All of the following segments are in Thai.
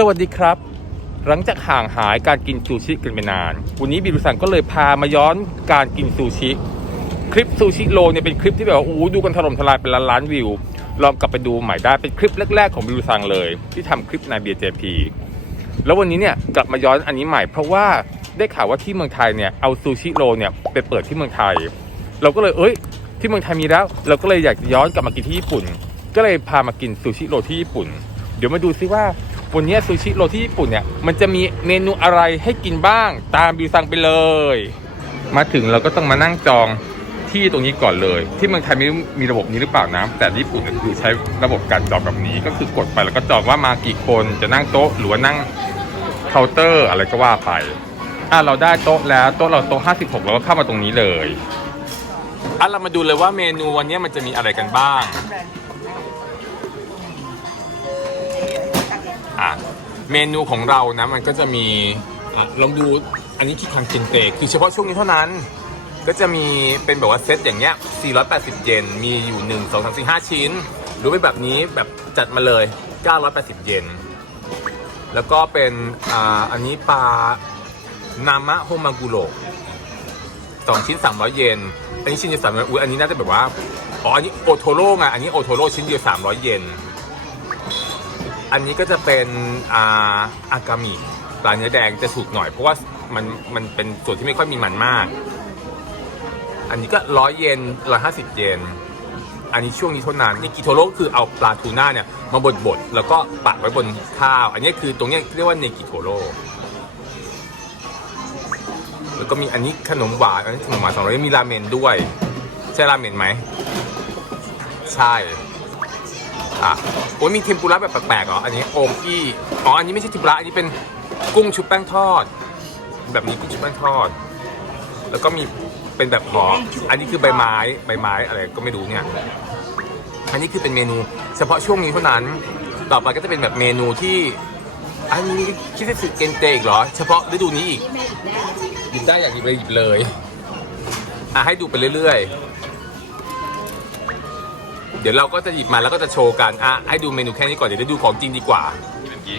สวัสดีครับ หลังจากห่างหายการกินซูชิกันไปนาน วันนี้บิรุสันก็เลยพามาย้อนการกินซูชิ คลิปซูชิโลเนี่ยเป็นคลิปที่แบบว่าอู้ดูกันถล่มทลายเป็นล้านล้านวิว ลองกลับไปดูใหม่ได้เป็นคลิปแรก ๆ ของบิรุสังเลย ที่ทำคลิปในเบียร์เจพีแล้ววันนี้เนี่ยกลับมาย้อนอันนี้ใหม่เพราะว่าได้ข่าวว่าที่เมืองไทยเนี่ยเอาซูชิโลเนี่ยไปเปิดที่เมืองไทย เราก็เลยเอ้ย ที่เมืองไทยมีแล้ว เราก็เลยอยากจะย้อนกลับมากินที่ญี่ปุ่น ก็เลยพามากินซูชิโรที่ญี่ปุ่น เดี๋ยวมาดูซิว่า วันนี้ซูชิโรที่ญี่ปุ่นเนี่ยมันจะมีเมนูอะไรให้กินบ้างตามบิวซังไปเลย มาถึงเราก็ต้องมานั่งจองที่ตรงนี้ก่อนเลย ที่เมืองไทยไม่มีระบบนี้หรือเปล่านะแต่ญี่ปุ่นคือใช้ระบบการจองแบบนี้ก็คือกดไปแล้วก็จองว่ามากี่คนจะนั่งโต๊ะหรือว่านั่งเคาน์เตอร์อะไรก็ว่าไปอะเราได้โต๊ะแล้วโต๊ะเราโต๊ะ56เราก็เข้ามาตรงนี้เลยอะเรามาดูเลยว่าเมนูวันนี้มันจะมีอะไรกันบ้าง อะเมนูของเรานะมันก็จะมีอะลองดูอันนี้คิดคังเกนเตคือเฉพาะช่วงนี้เท่านั้น ก็จะมีเป็นแบบว่าเซตอย่างเงี้ย 480 เยน มีอยู่ 1 2 3 4 5 ชิ้น หรือเป็นแบบนี้แบบจัดมาเลย 980 เยน แล้วก็เป็นอ่าอันนี้ปลานามะโฮมากุโรสองชิ้น 300 เยน อันนี้ชิ้นเดียว300อุ้ยอันนี้น่าจะแบบว่า อ๋อ อันนี้โอโทโร่ไง อันนี้โอโทโร่ชิ้นเดียว300 เยน อันนี้ก็จะเป็นอาอากามิปลาเนื้อแดงจะถูกหน่อยเพราะว่ามันมันเป็นส่วนที่ไม่ค่อยมีมันมาก อันนี้ก็ร้อยเยนร้อยห้าสิบเยน อันนี้ช่วงนี้เท่านั้นนี่กิโทโร่คือเอาปลาทูน่าเนี่ยมาบดบดๆแล้วก็ปักไว้บนข้าว อันนี้คือตรงนี้เรียกว่าเนกิโทโร่แล้วก็มีอันนี้ขนมหวานอันนี้ขนมหวานสองร้อยมีราเมนด้วย ใช่ราเมนไหม ใช่ อะโอ้ยมีเทมปุระแบบแปลกๆเหรออันนี้โอมอี้อ๋ออันนี้ไม่ใช่เทมปุระอันนี้เป็นกุ้งชุบแป้งทอด แบบนี้กุ้งชุบแป้งทอด แล้วก็มีเป็นแบบหออันนี้คือใบไม้ใบไม้อะไรก็ไม่รู้เนี่ย อันนี้คือเป็นเมนู เฉพาะช่วงนี้เท่านั้น ต่อไปก็จะเป็นแบบเมนูที่อันนี้คิดจะสึกเกนเตอีกเหรอ เฉพาะฤดูนี้อีกหยิบได้อยากหยิบเลยหยิบเลย อะให้ดูไปเรื่อยๆ เดี๋ยวเราก็จะหยิบมาแล้วก็จะโชว์กันอะให้ดูเมนูแค่นี้ก่อนเดี๋ยวจะดูของจริงดีกว่านี่เมื่อกี้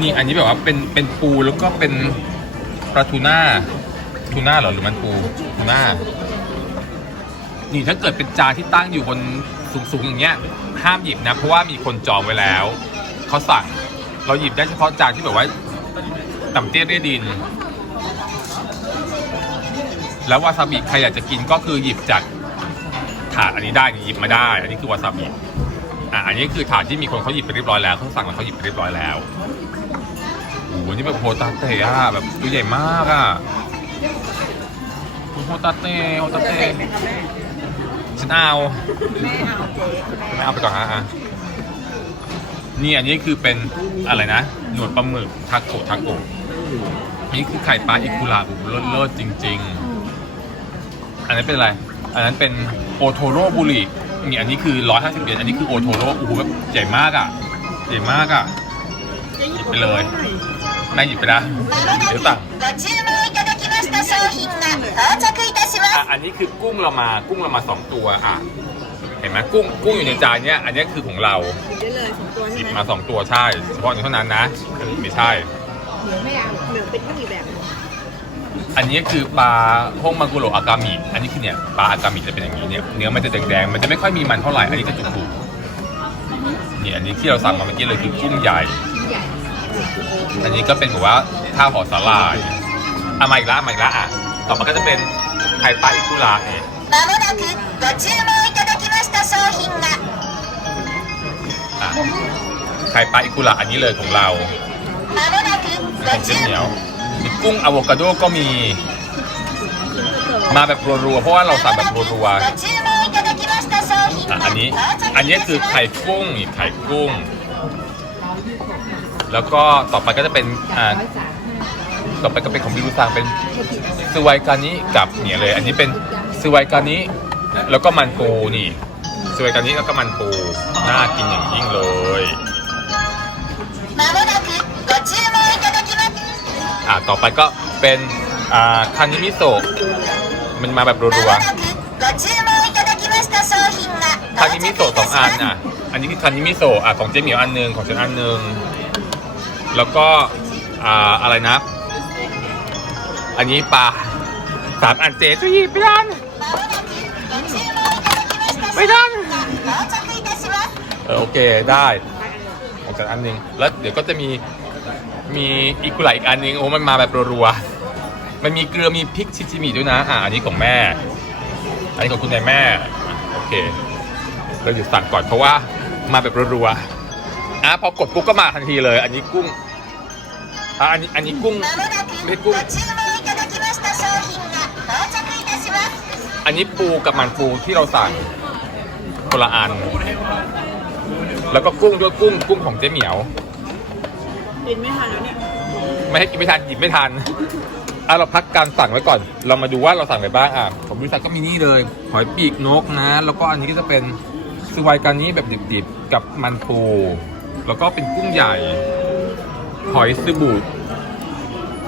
นี่อันนี้แบบว่าเป็นเป็นปูแล้วก็เป็นปลาทูน่าทูน่าเหรอหรือมันปูทูน่านี่ถ้าเกิดเป็นจานที่ตั้งอยู่บนสูงๆอย่างเงี้ยห้ามหยิบนะ เพราะว่ามีคนจองไว้แล้วเขาสั่งเราหยิบได้เฉพาะจานที่แบบว่าต่ำเตี้ยเรียดิน แล้ววาซาบิใครอยากจะกินก็คือหยิบจาก ถาดอันนี้ได้หยิบมาได้ อันนี้คือวาซาบิอะอันนี้คือถาดที่มีคนเขาหยิบไปเรียบร้อยแล้วเขาสั่งแล้วเขาหยิบไปเรียบร้อยแล้วโอ้โหนี่แบบโฮตาเตะอะแบบตัวใหญ่มากอะโฮตาเตะโฮตาเตะฉันเอาไม่เอาไปก่อนฮะอะนี่อันนี้คือเป็นอะไรนะ หนวดปลาหมึกทาโกะทาโกะนี่คือไข่ปลาอิคุระโอ้โหเลิศเลิศจริง ๆ อันนั้เป็นอะไร อันนั้นเป็นโอโทโร่บุรีนี่อันนี้คือร้อยห้าสิบเยนอันนี้คือโอโทโร่โอ้โหแบบใหญ่มากอะใหญ่มากอะหยิบไปเลยไม่หยิบไปนะเดี๋ยวตักอ่อันนี้คือกุ้งเรามากุ้งเรามาสองตัวอะเห็นไหมกุ้งกุ้งอยู่ในจานเนี้ยอันนี้คือของเราได้เลยสองตัวหยิบมาสองตัวใช่เฉพาะเท่านั้นนะอันไม่ใช่เหนือไม่เอาเหนือเป็นกุ้งอีกแบบ อันนี้คือปลาฮงมากุโรอากามิ อันนี้คือเนี่ยปลาอากามิจะเป็นอย่างนี้เนี่ย เนื้อมันจะแดงๆ มันจะไม่ค่อยมีมันเท่าไหร่ อันนี้จะจุกๆเนี่ยอันนี้ที่เราสั่งมาเมื่อกี้เลยคือกุ้งใหญ่ ใหญ่ อันนี้ก็เป็นแบบว่าข้าวห่อสาลายอ่ะมาอีกแล้วมาอีกแล้วอ่ะ ต่อมาก็จะเป็นไข่ปลาอิคุระเนี่ย まもなくご注文いただきました商品が อ่ะไข่ปลาอิคุระอันนี้เลยของเรา まもなく ข ご องเจ๊ 注 เหนียว 文 มี กุ้งอะโวคาโดก็มีมาแบบรัวๆเพราะว่าเราสั่งแบบรัวๆอะอันนี้อันนี้คือไข่กุ้งไข่กุ้ง แล้วก็ต่อไปก็จะเป็นอ่าต่อไปก็เป็นของบิลูซังเป็นซูไวการนี้กับเนี่ยเลย อันนี้เป็นซูไวการนี้แล้วก็มันปูนี่ซูไวการนี้แล้วก็มันปูน่ากินอย่างยิ่งเลย่ะ ต่อไปก็เป็นคานิมิโซะมันมาแบบรัวๆคานิมิโซะสองอันอะ อันนี้คือคานิมิโซะอะของเจ๊เมิยวอันหนึ่งของฉันอันหนึ่งแล้วก็อ่าอะไรนะ อันนี้ปลาสามอันเจ๊ช่วยหยิบไปดันไปดันโอเคได้ของฉันอันหนึ่งแล้วเดี๋ยวก็จะมี มีอีกหลายอันนึงโอ้มันมาแบบรัวๆมันมีเกลือมีพริกชิจิมิด้วยนะอ่าอันนี้ของแม่ อันนี้ของคุณนายแม่โอเคเราหยุดสั่งก่อนเพราะว่ามาแบบรัวๆอะพอกดปุ๊บก็มาทันทีเลย อันนี้กุ้งอะอันนี้อันนี้กุ้งไม่กุ้งอันนี้ปูกับมันปูที่เราสั่งคนละอัน แล้วก็กุ้งด้วยกุ้งกุ้งของเจ๊เหมียว กินไม่ทันแล้วเนี่ยไม่ให้กินไม่ทันหยิบไม่ทันอะเราพักการสั่งไว้ก่อน เรามาดูว่าเราสั่งอะไรบ้างอะของบริษัทก็มีนี่เลยหอยปีกนกนะ แล้วก็อันนี้ก็จะเป็นสวายการนี้แบบดิบๆกับมันปูแล้วก็เป็นกุ้งใหญ่ หอยซึบุ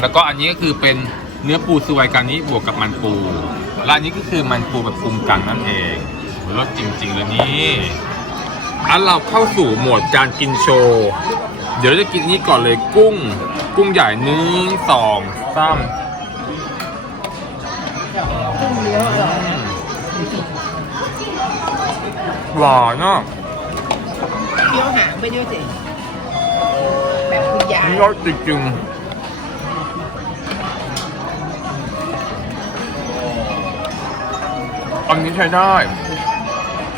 แล้วก็อันนี้ก็คือเป็นเนื้อปูสวายการนี้บวกกับมันปูและอันนี้ก็คือมันปูแบบปรุงกันนั่นเองรสจริงๆเลยนี่อันเราเข้าสู่โหมดการกินโชว์ เดี๋ยวเราจะกินนี่ก่อนเลยกุ้ง กุ้งใหญ่หนึ่งสองสามกุ้งเลี้ยวอร่อยหวานเนาะเคี้ยวหางไปด้วยสิแบบคุณยายนี่ยอดจริงๆอันนี้ใช้ได้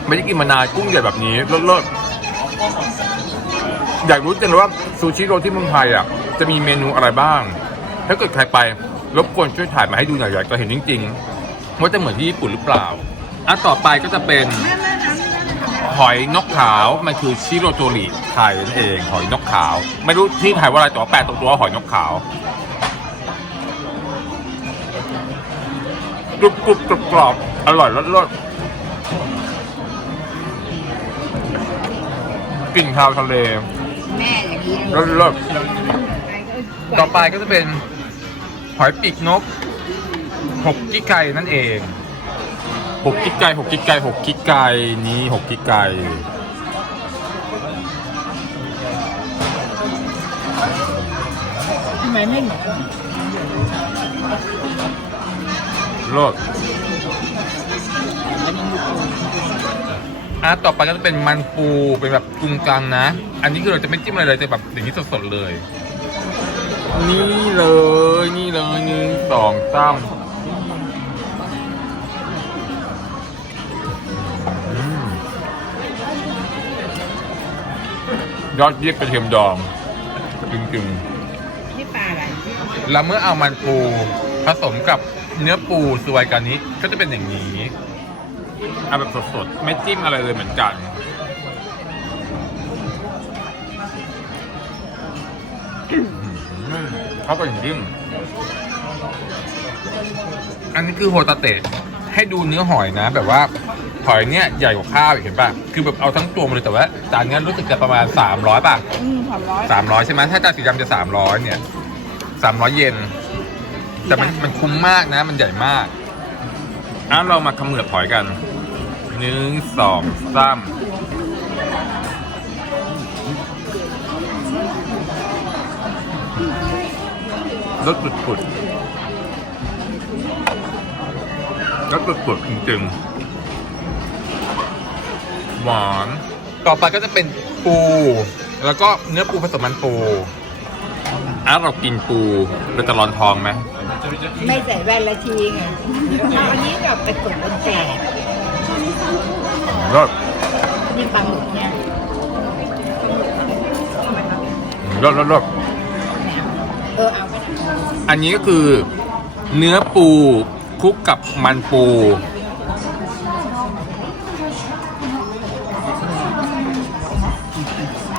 ไม่ได้กินมานานกุ้งใหญ่แบบนี้เลิศๆ อยากรู้จังเลยว่าซูชิโรที่เมืองไทยอะจะมีเมนูอะไรบ้าง ถ้าเกิดใครไปรบกวนช่วยถ่ายมาให้ดูหน่อยอยากจะเห็นจริงๆว่าจะเหมือนที่ญี่ปุ่นหรือเปล่าอะต่อไปก็จะเป็นหอยนกขาวมันคือชิโรโจริไทยนั่นเอง หอยนกขาว ไม่รู้ที่ไทยว่าอะไรแต่ว่าแปลตรงตัวว่าหอยนกขาวกรุบกรุบกรอบกรอบอร่อยรสรสกลิ่นข้าวทะเล แม่อย่างนี้รสรสต่อไปก็จะเป็นหอยปีกนกหกกิกไก่นั่นเองหกกิกไก่หกกิกไก่หกกิกไก่นี้หกกิกไก่ทำไมไม่เหมือนรส อะต่อไปก็จะเป็นมันปูเป็นแบบกรุงกลางนะ อันนี้คือเราจะไม่จิ้มอะไรเลยแต่แบบอย่างนี้สดๆเลย นี่เลยนี่เลยหนึ่งสองสามอืมยอดเยี่ยมกระเทียมดองจริงๆนี่ปลาอะไรแล้วเมื่อเอามันปูผสมกับเนื้อปูสวายกานิก็จะเป็นอย่างนี้ เอาแบบสดๆ ไม่จิ้มอะไรเลยเหมือนกัน เขาก็อย่างยิ่งอันนี้คือโฮตาเตะให้ดูเนื้อหอยนะ แบบว่าหอยเนี้ยใหญ่กว่าข้าวอีกเห็นป่ะ คือแบบเอาทั้งตัวมาเลยแต่ว่าจานเนี้ยรู้สึกจะประมาณ 300 ป่ะ อืมสามร้อยสามร้อยใช่ไหมถ้าจานสีดำจะสามร้อยเนี่ยสามร้อยเยน แต่มันมันคุ้มมากนะ มันใหญ่มากอะเรามาขมือบหอยกัน หนึ่งสองสามรสปุดๆรสปุดๆจริงๆหวาน ต่อไปก็จะเป็นปู แล้วก็เนื้อปูผสมมันปูอะเรากินปูเราจะร้อนทองไหม ไม่ใส่แว่นละทีไงเอาอันนี้แบบไปกดเป็นแสบ รสนี่ปลาหมึกเนี่ยรสรสรสเออเอาไปนะอันนี้ก็คือเนื้อปูคลุกกับมันปู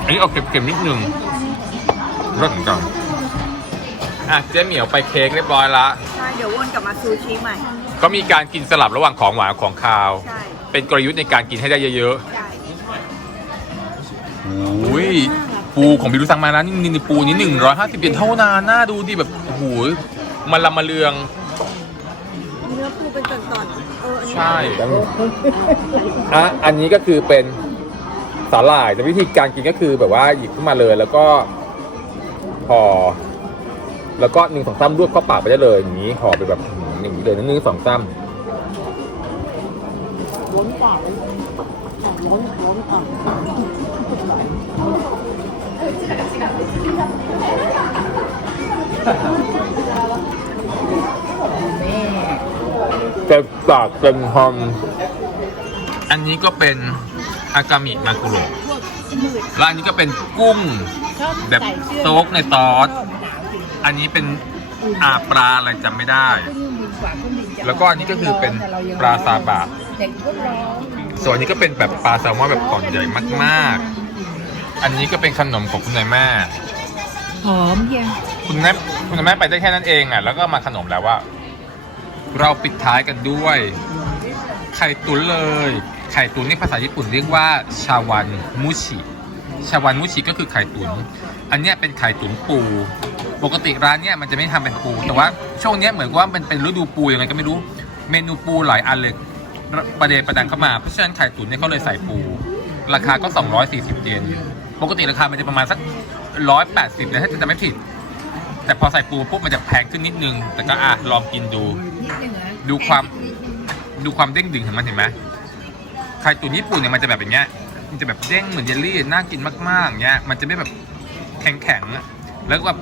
อันนี้ออกเค็มๆนิดนึงรสเหมือนกันอะเจ๊เหมียวไปเค้กเรียบร้อยละ ใช่เดี๋ยววนกลับมาซูชิใหม่ ก็มีการกินสลับระหว่างของหวานกับของคาว ใช่ เป็นกลยุทธ์ในการกินให้ได้เยอะใช่ๆโอ้ยปูของบิรุซังมานะนี่นี่ปูนี้หนึ่งร้อยห้าสิบเยนเท่านั้นน่าดูดิแบบโอ้โหมันละมาเลือง เนื้อปูเป็นตอนๆเอออันนี้ใช่ อะอันนี้ก็คือเป็นสาหร่ายแต่วิธีการกินก็คือแบบว่าหยิบขึ้นมาเลยแล้วก็ห่อแล้วก็หนึ่งสองซ้ำรวบเข้าปากไปได้เลยอย่างนี้ห่อไปแบบอื้อหืออย่างนี้เลยนะหนึ่งสองซ้ ล้นปากเลยล้นล้นอะแม่ำเต็มปากเต็มคำอันนี้ก็เป็นอากามิมากุโระแล้วอันนี้ก็เป็นกุ้งแบบโต๊กในซอสอันนี้เป็นอาปลาอะไรจำไม่ได้ แล้วก็อันนี้ก็คือเป็นปลาซาบะ ด็กก็ร้องส่วนอันนี้ก็เป็นแบบปลาแซลมอนแบบกล่องใหญ่มากๆ อันนี้ก็เป็นขนมของคุณนายแม่ หอมเยี่ยมคุณแม่คุณนายแม่ไปได้แค่นั้นเองอะแล้วก็มาขนมแล้วว่า เราปิดท้ายกันด้วย ไข่ตุ๋นเลย ไข่ตุ๋นนี่ภาษาญี่ปุ่นเรียกว่า ชาวันมุชิชาวันมุชิก็คือไข่ตุ๋นอันเนี้ยเป็นไข่ตุ๋นปู ปกติร้านเนี้ยมันจะไม่ทำเป็นปู แต่ว่าช่วงเนี้ยเหมือนกับว่ามันเป็นฤดูปูยังไงก็ไม่รู้ เมนูปูหลายอันเลย ประเดประดังเข้ามาเพราะฉะนั้นไข่ตุ๋นเนี่ยเขาเลยใส่ปู ราคาก็ 240 เยนปกติราคามันจะประมาณสัก 180เลยถ้าจะไม่ผิด แต่พอใส่ปูปุ๊บมันจะแพงขึ้นนิดนึง แต่ก็อะลองกินดูนิดนึงนะดูความดูความเด้งดึงของมันเห็นไหมไข่ตุ๋นญี่ปุ่นเนี่ยมันจะแบบอย่างเงี้ยมันจะแบบเด้งเหมือนเยลลี่น่ากินมากๆอย่างเงี้ยมันจะไม่แบบแข็งๆอะแล้วก็แบบ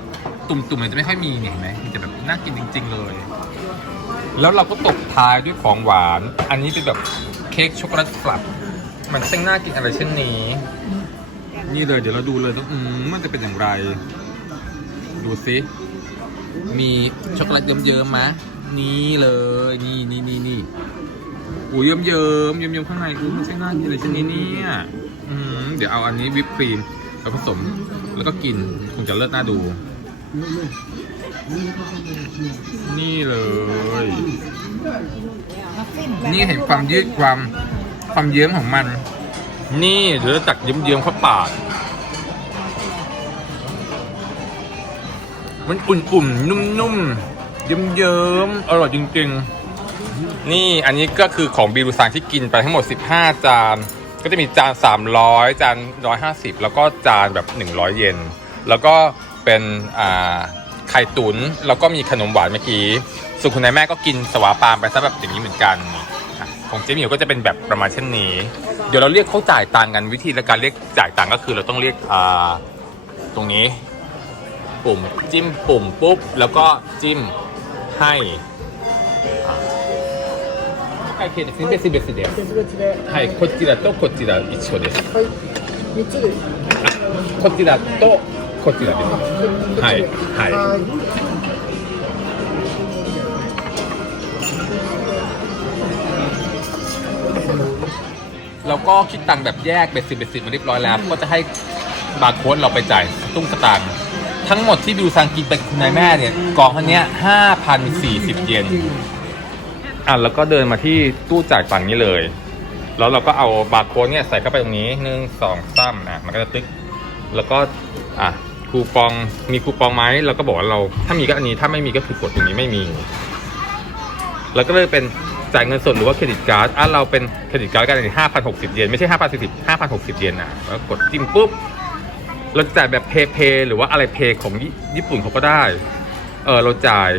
ตุ่มๆมันจะไม่ค่อยมีเนี่ยเห็นไหมมันจะแบบน่ากินจริง ๆ เลย แล้วเราก็ตบท้ายด้วยของหวาน อันนี้เป็นแบบเค้กช็อกโกแลตฟลับ มันช่างน่ากินอะไรเช่นนี้ นี่เลยเดี๋ยวเราดูเลยต้องอืมมันจะเป็นอย่างไร ดูซิ มีช็อกโกแลตเยิ้มๆมะนี่เลย นี่นี่นี่นี่โอ้ยเยิ้มเยิ้มเยิ้มๆข้างในอุ้ยมันใช่น่ากินเลยชนิดนี้เนี่ยอืมเดี๋ยวเอาอันนี้วิปครีมแล้วผสมแล้วก็กินคงจะเลิศน่าดู นี่เลยมัฟฟินนี่เห็นความยืดความความเยิ้มของมัน นี่เดี๋ยวจะตักเยิ้มๆเข้าปากมันอุ่นๆ นุ่มๆ เยิ้มๆ อร่อยจริงๆ นี่อันนี้ก็คือของบิรุซังที่กินไปทั้งหมด 15 จาน ก็จะมีจาน 300 จาน 150 แล้วก็จานแบบ 100 เยน แล้วก็เป็นอ่า ไข่ตุน แล้วก็มีขนมหวานเมื่อกี้ ส่วนคุณนายแม่ก็กินสวาปามไปซะแบบอย่างนี้เหมือนกันอ่ะของเจ๊หมิวก็จะเป็นแบบประมาณเช่นนี้ เดี๋ยวเราเรียกเขาจ่ายตังค์กันวิธีในการเรียกจ่ายตังค์ก็คือเราต้องเรียกอ่าตรงนี้ ปุ่มจิ้มปุ่มปุ๊บ แล้วก็จิ้มให้はい、ケーです。別々です。別々ではい、こちらとこちら一緒です。はい三つですこちらと こちらです。はい、はい。はい แล้วก็คิดตังค์แบบแยกเบ็ดสิบเบ็ดสิบมาเรียบร้อยแล้ว ก็จะให้บาร์โค้ดเราไปจ่ายตุ้งสตางค์ทั้งหมดที่บิวซังกินไปคุณนายแม่เนี่ยกองทันเนี้ยห้าพันสี่สิบเยน อ่ะแล้วก็เดินมาที่ตู้จ่ายตังค์นี้เลย แล้วเราก็เอาบาร์โค้ดเนี่ยใส่เข้าไปตรงนี้หนึ่งสองสามอ่ะมันก็จะตึ๊ก แล้วก็อ่ะ คูปองมีคูปองไหมเราก็บอกว่าเรา ถ้ามีก็อันนี้ถ้าไม่มีก็คือกดตรงนี้ไม่มีแล้วก็เลยเป็นจ่ายเงินสดหรือว่าเครดิตการ์ดอะเราเป็นเครดิตการ์ดกันในห้าพันหกสิบเยนไม่ใช่ห้าพันสี่สิบห้าพันหกสิบเยนอะแล้วกดจิ้มปุ๊บเราจ่ายแบบเพย์เพย์หรือว่าอะไรเพย์ของญี่ญี่ปุ่นเขาก็ได้ เออเราจ่าย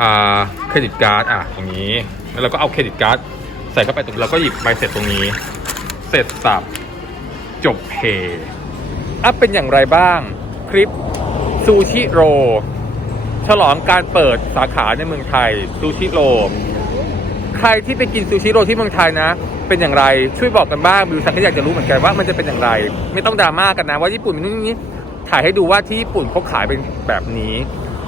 อ่าเครดิตการ์ดอะตรงนี้ แล้วเราก็เอาเครดิตการ์ดใส่เข้าไปตรงเราก็หยิบใบเสร็จตรงนี้ เสร็จสับจบเพย์อะเป็นอย่างไรบ้าง คลิปซูชิโรฉลองการเปิดสาขาในเมืองไทยซูชิโรใครที่ไปกินซูชิโรที่เมืองไทยนะ เป็นอย่างไรช่วยบอกกันบ้างบิวซังก็อยากจะรู้เหมือนกันว่ามันจะเป็นอย่างไร ไม่ต้องดราม่ากันนะว่าญี่ปุ่นเป็นนู่นนี่ถ่ายให้ดูว่าที่ญี่ปุ่นเขาขายเป็นแบบนี้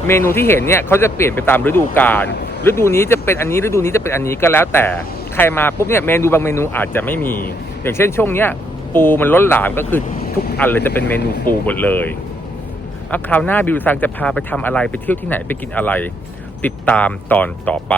เมนูที่เห็นเนี่ยเขาจะเปลี่ยนไปตามฤดูกาลฤดูนี้จะเป็นอันนี้ฤดูนี้จะเป็นอันนี้ก็แล้วแต่ใครมาปุ๊บเนี่ยเมนูบางเมนูอาจจะไม่มี อย่างเช่นช่วงเนี้ยปูมันล้นหลามก็คือทุกอันเลยจะเป็นเมนูปูหมดเลย ว่าคราวหน้าบิวซังจะพาไปทำอะไรไปเที่ยวที่ไหนไปกินอะไร ติดตามตอนต่อไป